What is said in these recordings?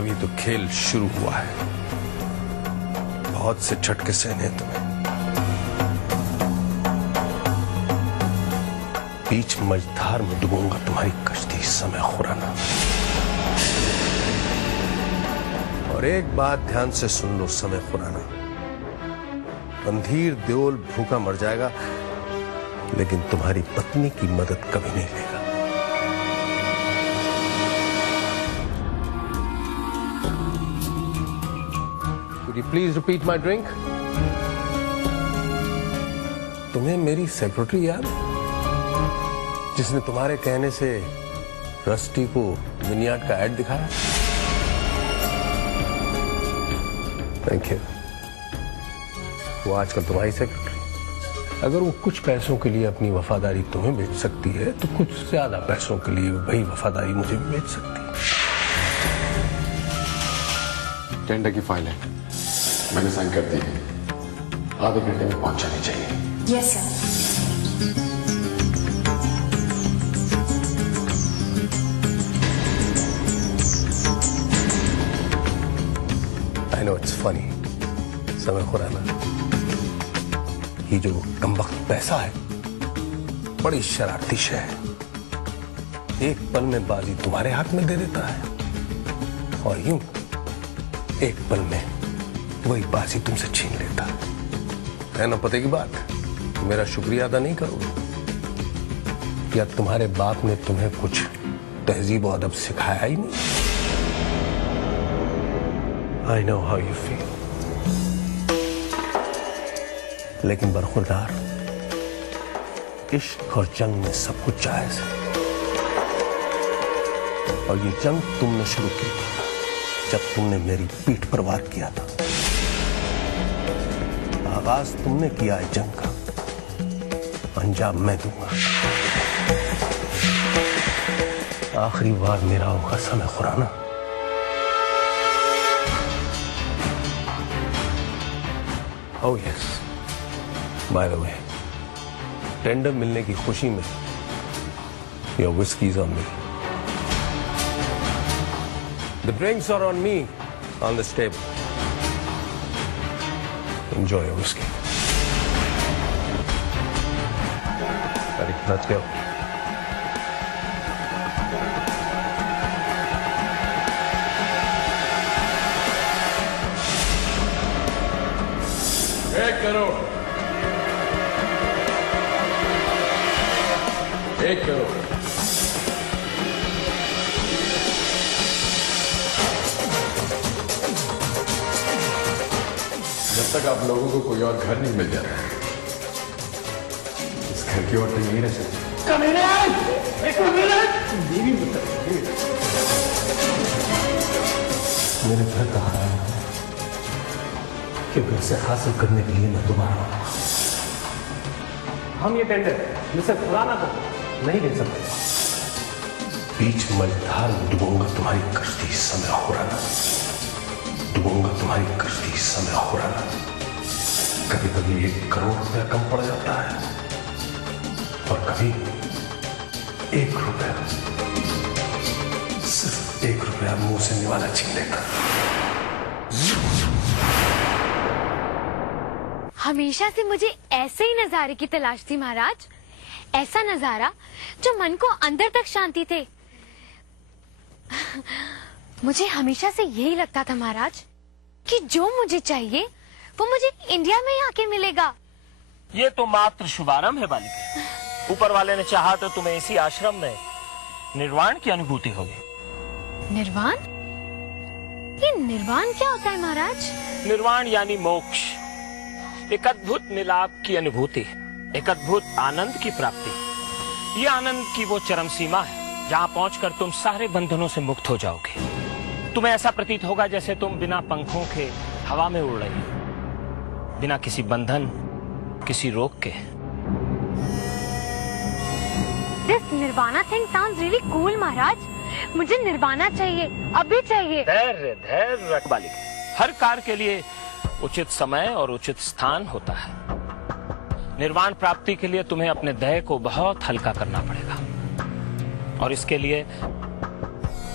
अभी तो खेल शुरू हुआ है, बहुत से झटके सहने हैं तुम्हें। बीच मझधार में डूबूंगा तुम्हारी कश्ती समय खुराना। और एक बात ध्यान से सुन लो समय खुराना, रणधीर देओल भूखा मर जाएगा लेकिन तुम्हारी पत्नी की मदद कभी नहीं लेगा। Could you please repeat my drink? तुम्हें मेरी सेक्रेटरी याद है जिसने तुम्हारे कहने से रस्टी को विनियार्ड का एड दिखाया? Thank you. वो आजकल तुम्हारी सेक्रेटरी। अगर वो कुछ पैसों के लिए अपनी वफादारी तुम्हें बेच सकती है तो कुछ ज्यादा पैसों के लिए वही वफादारी मुझे भी बेच सकती है। टेंडर की फाइल है, मैंने साइन कर दी है, आधे घंटे में पहुंच जानी चाहिए। Yes sir. I know it's funny, समय खुराना, ये जो कमबख्त पैसा है बड़ी शरारती शय है। एक पल में बाजी तुम्हारे हाथ में दे देता है और यूं एक पल में वही बाजी तुमसे छीन लेता है ना। पते की बात, मेरा शुक्रिया अदा नहीं करोगे या तुम्हारे बाप ने तुम्हें कुछ तहजीब और अदब सिखाया ही नहीं? I know how you feel. लेकिन बरखुरदार, इश्क और जंग में सब कुछ जायज है और ये जंग तुमने शुरू की थी जब तुमने मेरी पीठ पर वार किया था। आगाज तुमने किया है जंग का, अंजाम मैं दूंगा। आखिरी बार मेरा होगा समय Khurana. Oh yes. By the way, tender मिलने की खुशी में your whiskey's on me. The drinks are on me on this table. Enjoy your whiskey. Ready? Let's go. एक करोड़, 1 करोड़। जब तक आप लोगों को कोई और घर नहीं मिल जाता, इस घर की औरतें नहीं रह सकती। मेरे घर का हाल है क्योंकि इसे हासिल करने के लिए मैं दोबारा आऊंगा। हम ये टेंडर मिस्टर खुराना को नहीं दे सकते। बीच मझधार में डूबूंगा तुम्हारी कश्ती समय खुराना, डूबूंगा तुम्हारी कश्ती समय खुराना। कभी कभी 1 करोड़ रुपया कम पड़ जाता है और कभी 1 रुपया, सिर्फ 1 रुपया मुंह से निवाला छीन लेता। हमेशा से मुझे ऐसे ही नजारे की तलाश थी महाराज, ऐसा नजारा जो मन को अंदर तक शांति थे। मुझे हमेशा से यही लगता था महाराज कि जो मुझे चाहिए वो मुझे इंडिया में ही आके मिलेगा। ये तो मात्र शुभारंभ है बालिके। ऊपर वाले ने चाहा तो तुम्हें इसी आश्रम में निर्वाण की अनुभूति होगी। निर्वाण? ये निर्वाण क्या होता है महाराज? निर्वाण यानी मोक्ष, एक अद्भुत मिलाप की अनुभूति, एक अद्भुत आनंद की प्राप्ति। ये आनंद की वो चरम सीमा है जहाँ पहुंचकर तुम सारे बंधनों से मुक्त हो जाओगे। तुम्हें ऐसा प्रतीत होगा जैसे तुम बिना पंखों के हवा में उड़ रही हो, बिना किसी बंधन, किसी रोक के। This Nirvana thing sounds really cool महाराज। मुझे निर्वाणा चाहिए, अभी चाहिए। धैर्य धैर्य रख बालिके। हर कार्य के लिए उचित समय और उचित स्थान होता है। निर्वाण प्राप्ति के लिए तुम्हें अपने देह को बहुत हल्का करना पड़ेगा और इसके लिए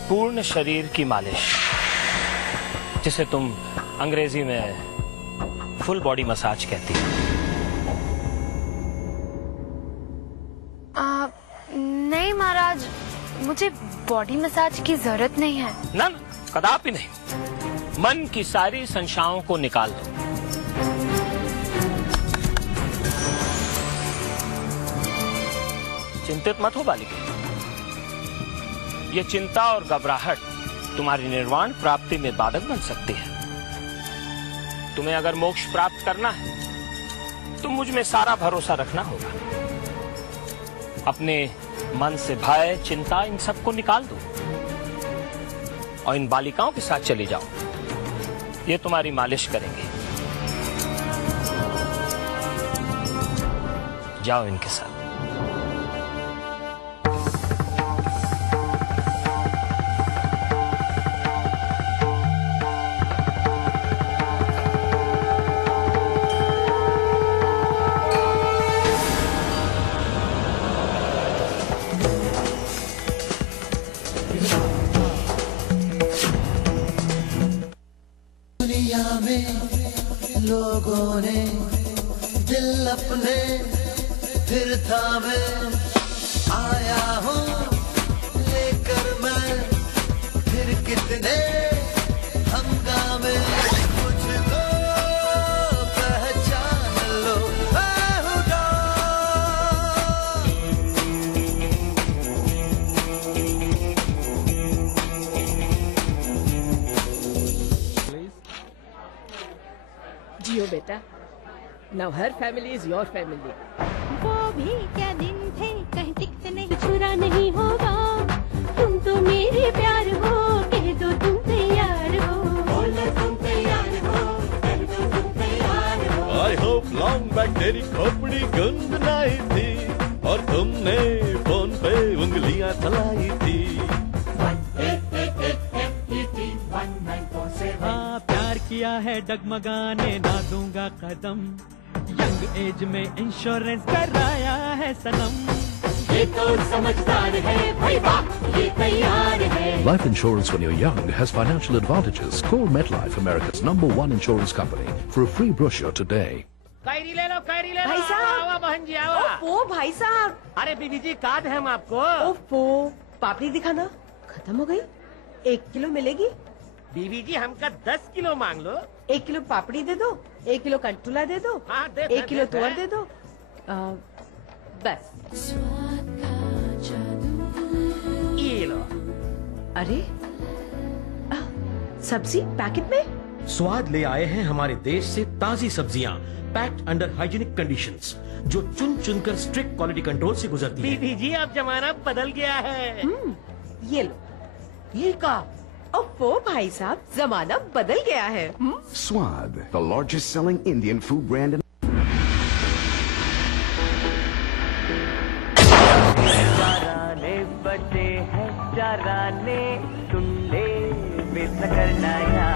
पूर्ण शरीर की मालिश, जिसे तुम अंग्रेजी में फुल बॉडी मसाज कहती हो। नहीं महाराज, मुझे बॉडी मसाज की जरूरत नहीं है। ना ना, कदापि नहीं। मन की सारी संशयों को निकाल दो। चिंतित मत हो बालिके। ये चिंता और घबराहट तुम्हारी निर्वाण प्राप्ति में बाधक बन सकती है। तुम्हें अगर मोक्ष प्राप्त करना है तो मुझ में सारा भरोसा रखना होगा। अपने मन से भय, चिंता, इन सबको निकाल दो और इन बालिकाओं के साथ चले जाओ। ये तुम्हारी मालिश करेंगे। जाओ इनके साथ। दुनिया में लोगों ने दिल अपने फिर थामे, आया हूँ लेकर मैं फिर कितने हंगामे। मुझको पहचान लो बेहुदा। जियो बेटा, now her family is your family. वो भी क्या दिन थे, कहीं टिकते नहीं, छुरा नहीं होगा। तुम तो मेरे प्यार हो, कह दो तुम तैयार हो। बोलो तुम तैयार हो, कह दो तुम तैयार हो। I hope long back तेरी खोपड़ी गुनगुनाई थी और तुमने फोन पे उंगलियां चलाई थी। हाँ, प्यार किया है डगमगाने ना दूंगा कदम, यंग एज में इंश्योरेंस कराया है सनम। ये तो समझदार है भाई, वाह ये तैयार है। Life insurance when you're young has financial advantages. Call MetLife, America's #1 insurance company, for a free brochure today. Carry ले लो, कैरी ले लो। भाई साहब। आवा बहन जी, आवा। ओफो भाई साहब। अरे बीबी जी, कार्ड है हम आपको। ओफो, पापड़ी दिखाना। खत्म हो गई। 1 किलो मिलेगी? बीबी जी, हमका 10 किलो मांग लो। 1 किलो पापड़ी दे दो, 1 किलो कंटूला दे दो, हाँ, दे, 1 किलो दे, तुअर दे। दे दो। बस। ये लो। अरे सब्जी पैकेट में? स्वाद ले आए हैं हमारे देश से ताजी सब्जियां, पैक्ड अंडर हाइजीनिक कंडीशंस, जो चुन चुनकर स्ट्रिक्ट क्वालिटी कंट्रोल से गुजरती है। बीबी जी, अब जमाना बदल गया है। ये लो। ये का? ओफो भाई साहब, जमाना बदल गया है। Swad, the largest selling Indian food brand in चाराने बटे हैं चाराने, सुन ले बेसकर नया।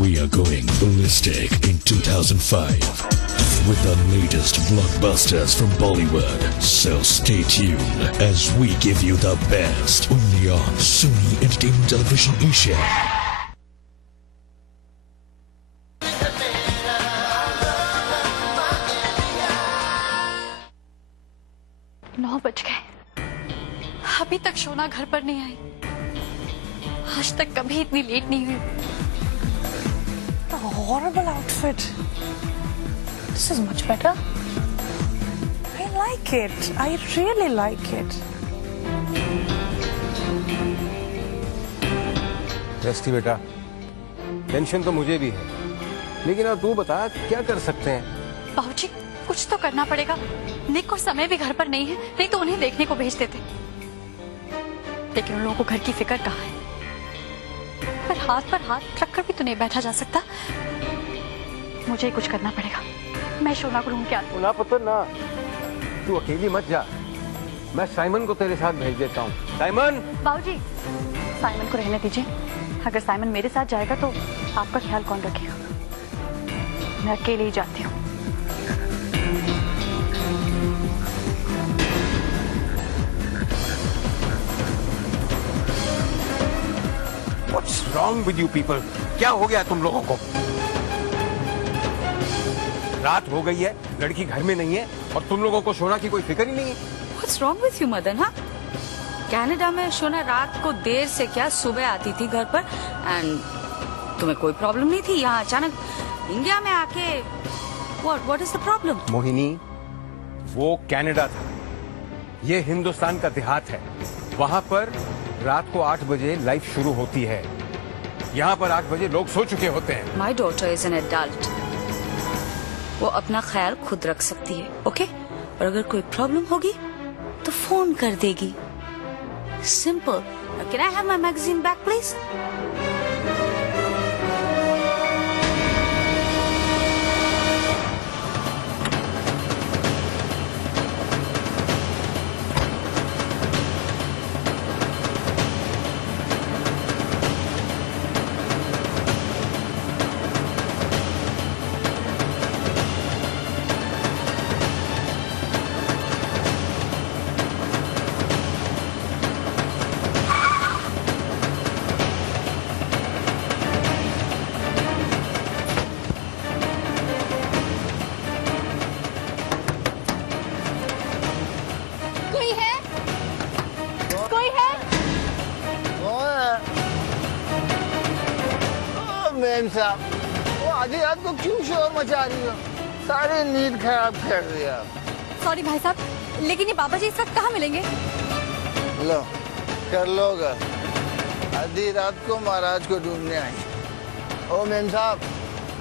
We are going ballistic in 2005 with the latest blockbusters from Bollywood. So stay tuned as we give you the best only on Sony Entertainment Television Asia. 9 बज गए, अभी तक शोना घर पर नहीं आई। आज तक कभी इतनी लेट नहीं हुई। Horrible outfit. This is much better. I like it. I really like it. जस्टी बेटा, टेंशन तो मुझे भी है, लेकिन अब तू बता क्या कर सकते हैं? बाबूजी, कुछ तो करना पड़ेगा। निक को समय भी घर पर नहीं है, नहीं तो उन्हें देखने को भेज देते। लेकिन उन लोगों को घर की फिक्र कहाँ है? पर हाथ रखकर भी तो नहीं बैठा जा सकता। मुझे ही कुछ करना पड़ेगा। मैं शोना को ढूंढ के आती हूँ। ना पुत्र ना, तू अकेली मत जा। मैं साइमन को तेरे साथ भेज देता हूँ। साइमन! बाबूजी, साइमन को रहने दीजिए। अगर साइमन मेरे साथ जाएगा तो आपका ख्याल कौन रखेगा? मैं अकेले ही जाती हूँ। What's wrong with you people? क्या हो गया तुम लोगों को? रात हो गई है, लड़की घर में नहीं है और तुम लोगों को शोना की कोई फिक्र ही नहीं है। What's wrong with you, Madan? हाँ, कनाडा में शोना रात को देर से क्या सुबह आती थी घर पर एंड तुम्हें कोई प्रॉब्लम नहीं थी। यहाँ अचानक इंडिया में आके what is the problem? Mohini, वो कनाडा था, ये हिंदुस्तान का देहात है। वहाँ पर रात को 8 बजे लाइफ शुरू होती है। यहाँ पर 8 बजे लोग सो चुके होते हैं। My daughter is an adult. वो अपना ख्याल खुद रख सकती है, ओके? और अगर कोई प्रॉब्लम होगी तो फोन कर देगी। Simple. Can I have my magazine back, please? Ma'am साहब, वो आधी रात को क्यों शोर मचा रही हो? सारी नींद खराब कर दिया। सॉरी भाई साहब, लेकिन ये बाबा जी इस वक्त कहाँ मिलेंगे? लो, कर लोगा। आधी रात को महाराज को ढूंढने आई। ओ मेम साहब,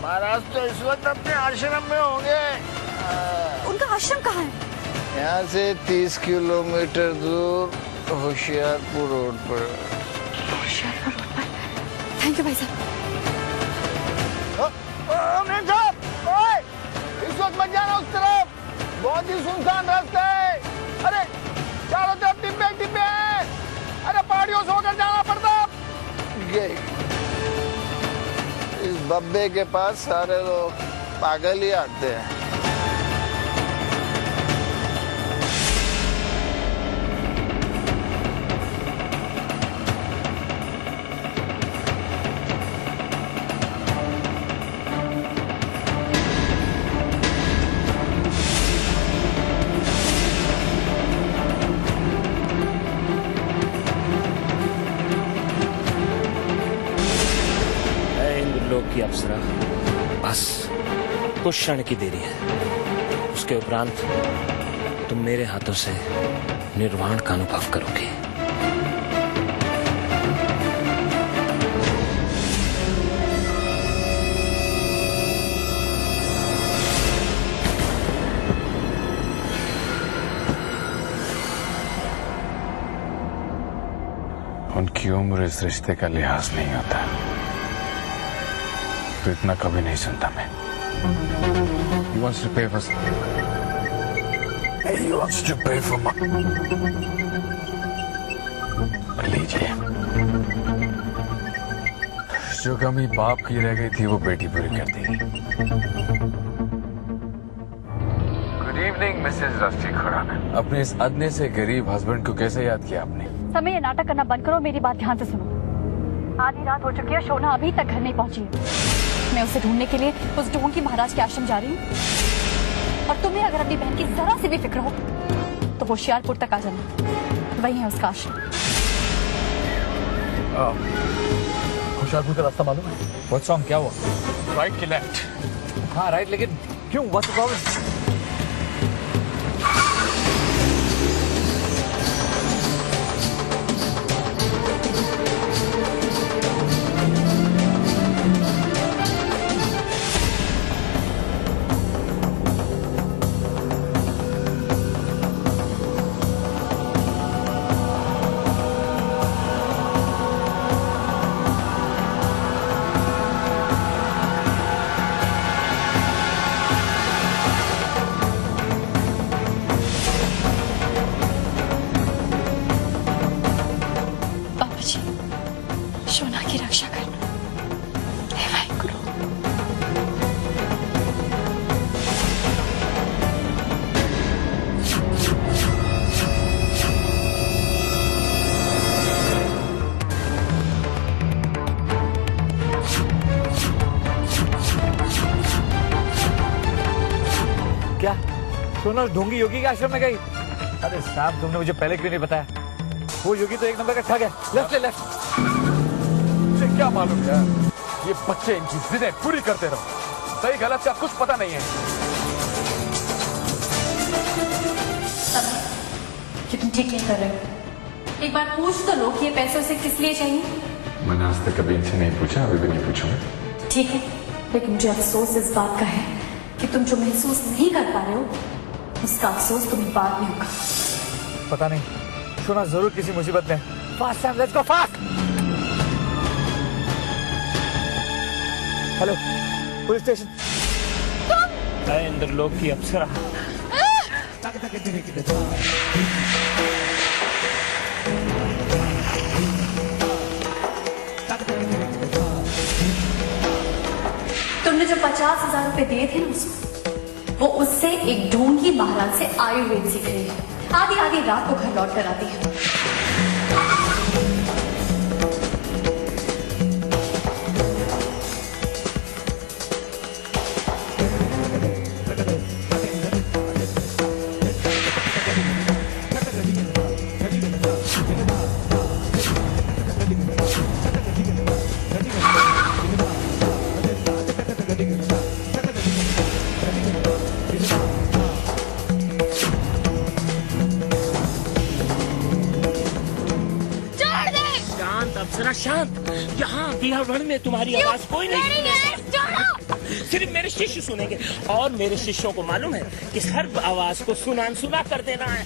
महाराज तो इस वक्त अपने आश्रम में होंगे। उनका आश्रम कहाँ है? यहाँ से 30 किलोमीटर दूर होशियारपुर रोड पर। होशियारपुर रोड पर? थैंक यू भाई साहब। मेम साहब, ओए, इस वक्त मत जाना उस तरफ, बहुत ही सुनसान रास्ता है। अरे चारों तरफ डिब्बे डिब्बे हैं। अरे पहाड़ियों से होकर जाना पड़ता। गई। इस बब्बे के पास सारे लोग पागल ही आते हैं। की अप्सरा, बस कुछ क्षण की देरी है। उसके उपरांत तुम मेरे हाथों से निर्वाण का अनुभव करोगे। उनकी उम्र इस रिश्ते का लिहाज नहीं होता, तो इतना कभी नहीं सुनता मैं। He wants to pay for He wants to pay for लीजिए। जो कमी बाप की रह गई थी वो बेटी पूरी कर दी। Good evening Mrs Rusty Khurana. अपने इस अदने से गरीब हस्बैंड को कैसे याद किया आपने? समय ये नाटक करना बंद करो, मेरी बात ध्यान से सुनो। आधी रात हो चुकी है, शोना अभी तक घर नहीं पहुंची है। मैं उसे ढूंढने के लिए उस ढोंगी महाराज के आश्रम जा रही हूँ। और तुम्हें अगर अपनी बहन की जरा से भी फिक्र हो तो होशियारपुर तक आ जाना, वही है उसका आश्रम। होशियारपुर का रास्ता मालूम है? What's wrong? क्या हुआ? राइट के लेफ्ट? हाँ राइट, लेकिन क्यों? What's the problem? क्या सोना ढोंगी योगी के आश्रम में गई? अरे साहब तुमने मुझे पहले क्यों नहीं बताया? वो योगी तो एक नंबर का ठग है। लेफ्ट ले लेफ्ट। मुझे क्या मालूम यार, ये बच्चे इनकी जिद्दें पूरी करते रहो, सही गलत का कुछ पता नहीं है। तुम ठीक नहीं कर रहे हो। एक बार पूछ तो लो कि ये पैसे उसे किस लिए चाहिए। मैंने आज तक कभी इनसे नहीं पूछा, अभी भी नहीं पूछूंगा। ठीक है, लेकिन मुझे अफसोस इस बात का है कि तुम जो महसूस नहीं कर पा रहे हो उसका अफसोस तुम्हें बाद में होगा। पता नहीं, सोना जरूर किसी मुसीबत में। Fast Sam, let's go fast. Hello, police station. Indralok की अप्सरा। तुमने जो 50,000 रुपए दिए थे ना उसको, वो उससे एक ढोंगी महाराज से आयुर्वेद सीख रही है। आधी आधी रात को घर लौट कर आती है। शांत, यहाँ बिहारवन में तुम्हारी आवाज कोई नहीं सुनेगा। सिर्फ मेरे शिष्य सुनेंगे, और मेरे शिष्यों को मालूम है कि हर आवाज को सुना कर देना है।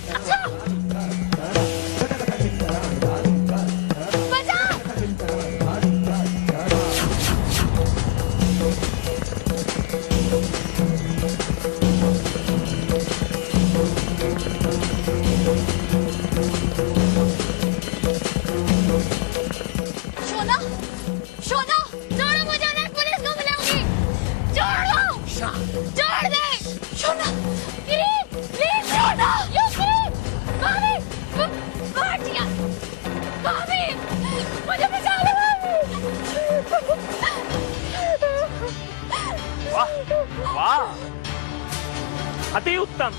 अति उत्तम,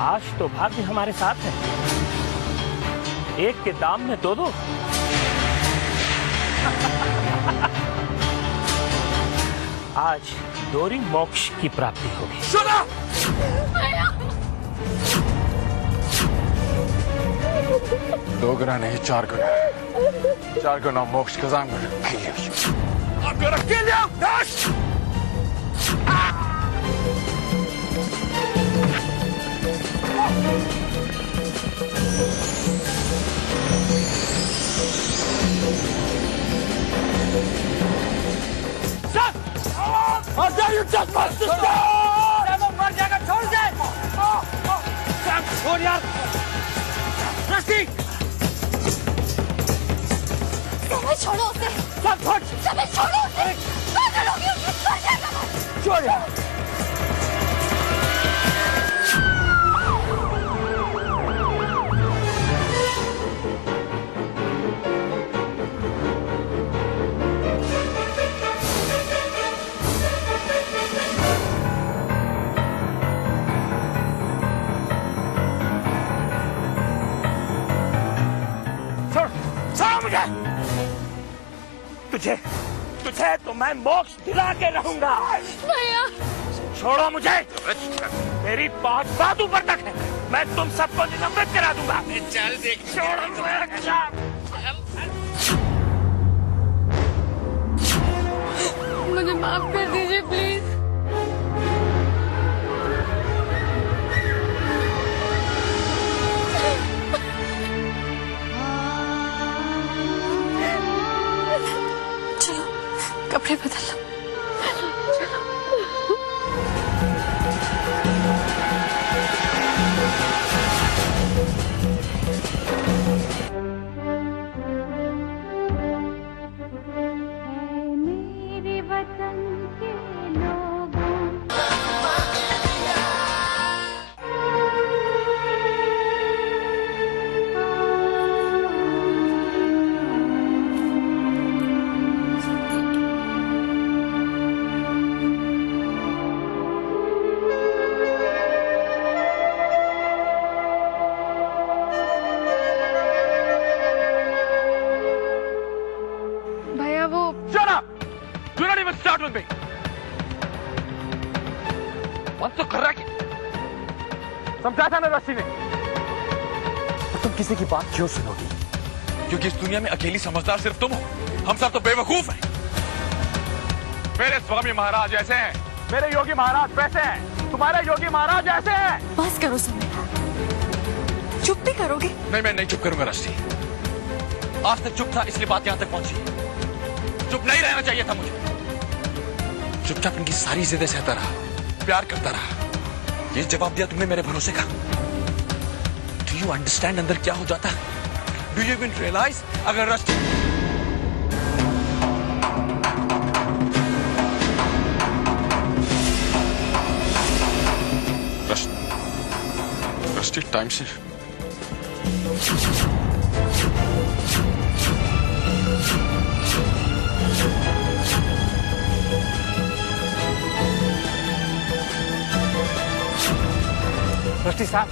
आज तो भाग्य हमारे साथ है। एक के दाम में दो। आज दोहरी मोक्ष की प्राप्ति होगी। सुनो! 2 गुना नहीं, 4 गुना। 4 गुना मोक्ष का I'm gonna kill you! Dash! How dare you just bust the door! मर जाएगा, छोड़ दे! छोड़ यार! रस्सी! छोड़ो उसे! सब छोड़! छोड़ो उसे! पागल हो गई, मर जाएगा! छोड़ यार! तुझे तो मैं मोक्ष दिला के रहूंगा। भैया, छोड़ो मुझे। मेरी पहुंच बहुत ऊपर तक है, मैं तुम सबको निलंबित करा दूंगा। चल देख, छोड़ो मुझे। मुझे माफ कर दीजिए प्लीज। कपड़े बदल लो। मेरे वतन के लोगों Do not even start with me. मन तो कर रहा है कि समझा था ना रस्सी ने। पर तुम किसी की बात क्यों सुनोगी? क्योंकि इस दुनिया में अकेली समझदार सिर्फ तुम हो। हम सब तो बेवकूफ हैं। मेरे स्वामी महाराज ऐसे हैं, मेरे योगी महाराज वैसे हैं, तुम्हारे योगी महाराज ऐसे हैं। बस करो सुमित, चुप भी करोगे? नहीं, मैं नहीं चुप करूंगा रस्सी। आज तक चुप था इसलिए बात यहां तक पहुंची। चुप नहीं रहना चाहिए था मुझे। चुपचाप इनकी सारी जिद्दें सहता रहा, प्यार करता रहा। ये जवाब दिया तुमने मेरे भरोसे का। डू यू अंडरस्टैंड अंदर क्या हो जाता? डू यू इवन रियलाइज अगर रस्सी टाइम से रस्टी साहब,